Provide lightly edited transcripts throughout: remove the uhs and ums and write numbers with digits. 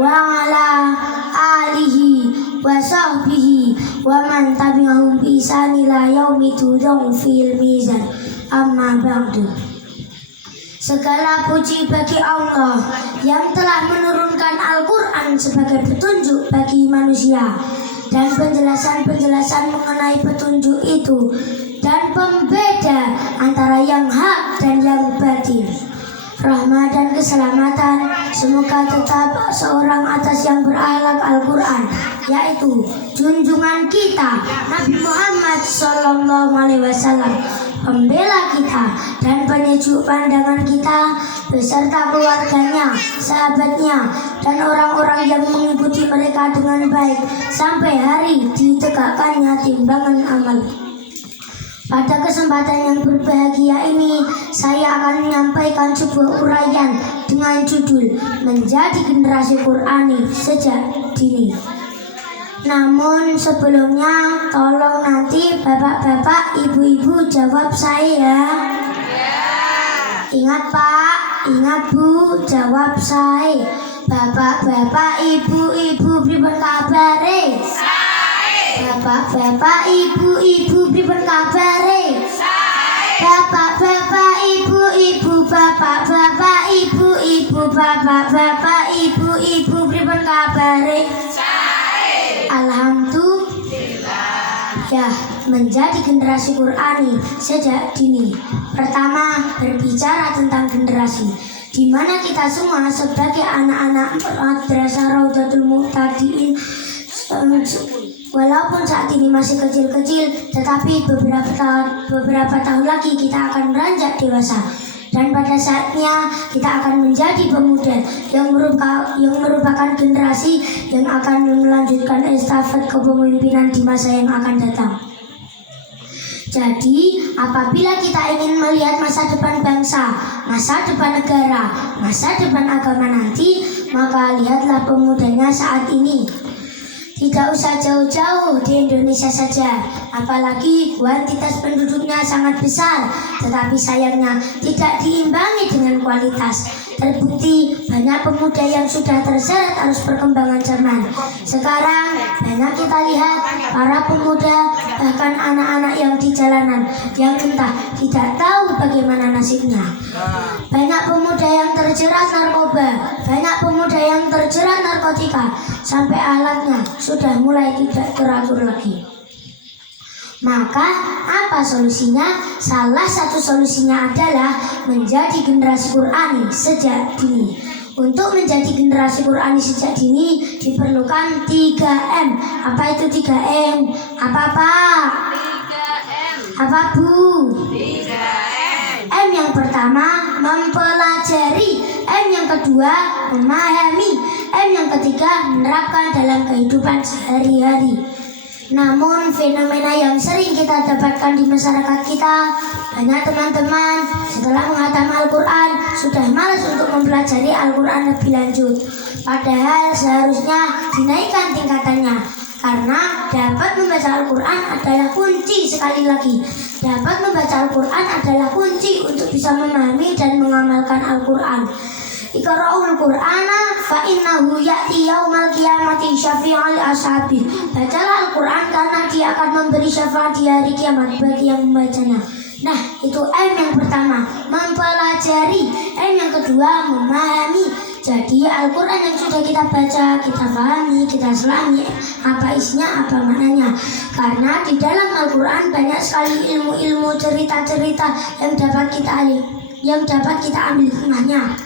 wa ala alihi wa sahbihi wa man tabi'ahum bi ihsan ila yaumi tudha'u fil mizan. Amma ba'du. Segala puji bagi Allah yang telah menurunkan Al-Quran sebagai petunjuk bagi manusia dan penjelasan-penjelasan mengenai petunjuk itu dan pembeda antara yang hak dan yang batil. Rahmat dan keselamatan semoga tetap seorang atas yang berakhlak Al-Quran, yaitu junjungan kita Nabi Muhammad SAW, pembela kita dan penyejuk pandangan kita beserta keluarganya, sahabatnya, dan orang-orang yang mengikuti mereka dengan baik sampai hari ditegakkannya timbangan amal. Pada kesempatan yang berbahagia ini, saya akan menyampaikan sebuah uraian dengan judul Menjadi Generasi Qur'ani Sejak Dini. Namun sebelumnya, tolong nanti bapak-bapak, ibu-ibu jawab saya. Ingat Pak, ingat Bu, jawab saya. Bapak-bapak, ibu-ibu, pripun kabare? Bapak-bapak, ibu-ibu, pripun kabare? Bapak-bapak, ibu-ibu, bapak-bapak, ibu-ibu, bapak-bapak, ibu-ibu, pripun kabare? Alhamdulillah. Ya, menjadi generasi Qur'ani sejak dini. Pertama, berbicara tentang generasi, di mana kita semua sebagai anak-anak Madrasah Raudhatul Muhtadin, walaupun saat ini masih kecil-kecil, tetapi beberapa tahun lagi kita akan beranjak dewasa. Dan pada saatnya kita akan menjadi pemuda yang merupakan generasi yang akan melanjutkan estafet kepemimpinan di masa yang akan datang. Jadi, apabila kita ingin melihat masa depan bangsa, masa depan negara, masa depan agama nanti, maka lihatlah pemudanya saat ini. Tidak usah jauh-jauh di Indonesia saja, apalagi kuantitas penduduknya sangat besar, tetapi sayangnya tidak diimbangi dengan kualitas. Terbukti banyak pemuda yang sudah terseret arus perkembangan zaman. Sekarang banyak kita lihat para pemuda, bahkan anak-anak yang di jalanan, yang entah tidak tahu bagaimana nasibnya. Banyak pemuda yang terjerat narkoba, banyak pemuda yang terjerat narkotika, sampai alatnya sudah mulai tidak teratur lagi. Maka apa solusinya? Salah satu solusinya adalah menjadi generasi Qur'ani sejak dini. Untuk menjadi generasi Qur'ani sejak dini diperlukan 3M. Apa itu 3M? Apa Pak? 3M. Apa Bu? 3M. M yang pertama mempelajari, M yang kedua memahami, M yang ketiga menerapkan dalam kehidupan sehari-hari. Namun fenomena yang sering kita dapatkan di masyarakat kita, banyak teman-teman setelah menghatam Al-Quran sudah malas untuk mempelajari Al-Quran lebih lanjut. Padahal seharusnya dinaikkan tingkatannya, karena dapat membaca Al-Quran adalah kunci. Sekali lagi, dapat membaca Al-Quran adalah kunci untuk bisa memahami dan mengamalkan Al-Quran. Iqra'ul Qur'ana fa innahu ya'ti yaumal qiyamati syafi'al ashabi. Bacalah Al-Quran karena dia akan memberi syafaat di hari kiamat bagi yang membacanya. Nah, itu M yang pertama, mempelajari. M yang kedua, memahami. Jadi Al-Quran yang sudah kita baca, kita pahami, kita selami apa isinya, apa maknanya. Karena di dalam Al-Quran banyak sekali ilmu-ilmu, cerita-cerita yang dapat kita ambil hikmahnya.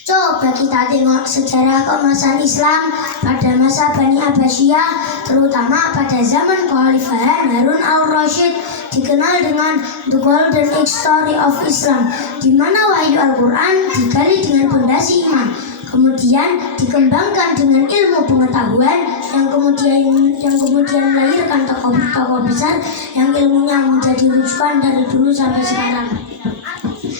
Coba kita tengok sejarah keemasan Islam pada masa Bani Abbasiyah, terutama pada zaman Kekhalifahan Harun al-Rashid, dikenal dengan The Golden Age Story of Islam, di mana wahyu Al-Quran digali dengan pondasi iman, kemudian dikembangkan dengan ilmu pengetahuan yang kemudian melahirkan tokoh-tokoh besar yang ilmunya menjadi rujukan dari dulu sampai sekarang.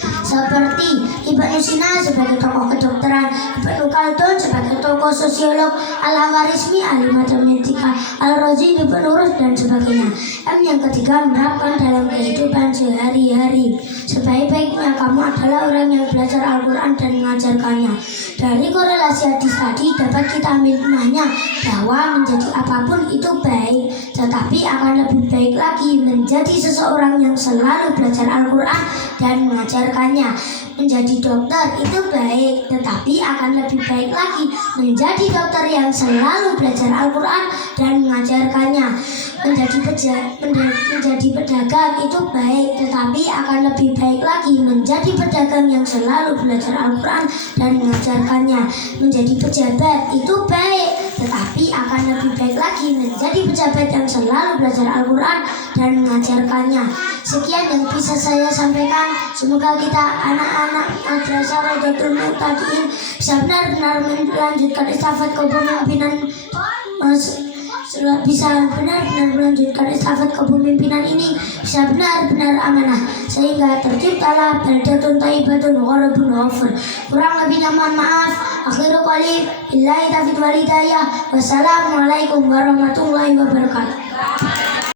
Seperti Ibnu Sina sebagai tokoh kedokteran, Ibnu Khaldun sebagai tokoh sosiolog, Al-Khawarizmi, al-matematika, Al-Razi, penurus dan sebagainya. M yang ketiga, menerapkan dalam kehidupan sehari-hari. Sebaik-baiknya kamu adalah orang yang belajar Al-Quran dan mengajarkannya. Dari korelasi hadis tadi dapat kita ambil hikmahnya bahwa menjadi apapun itu baik, tetapi akan lebih baik lagi menjadi seseorang yang selalu belajar Al-Quran dan mengajarkannya. Menjadi dokter itu baik, tetapi akan lebih baik lagi menjadi dokter yang selalu belajar Al-Quran dan mengajarkannya. Menjadi pedagang itu baik, tetapi akan lebih baik lagi menjadi pedagang yang selalu belajar Al-Quran dan mengajarkannya. Menjadi pejabat itu baik, tetapi akan lebih baik lagi menjadi pejabat yang selalu belajar Al-Quran dan mengajarkannya. Sekian yang bisa saya sampaikan. Semoga kita anak-anak Madrasah Rodatul Muttaqin bisa benar-benar melanjutkan estafet kepemimpinan, bisa benar-benar melanjutkan estafet kepemimpinan ini, bisa benar-benar amanah, sehingga terciptalah baldatun thayyibatun wa rabbun ghafur. Kurang lebihnya mohon maaf. Akhirul qali billahi taufiq wal hidayah. Wassalamualaikum warahmatullahi wabarakatuh.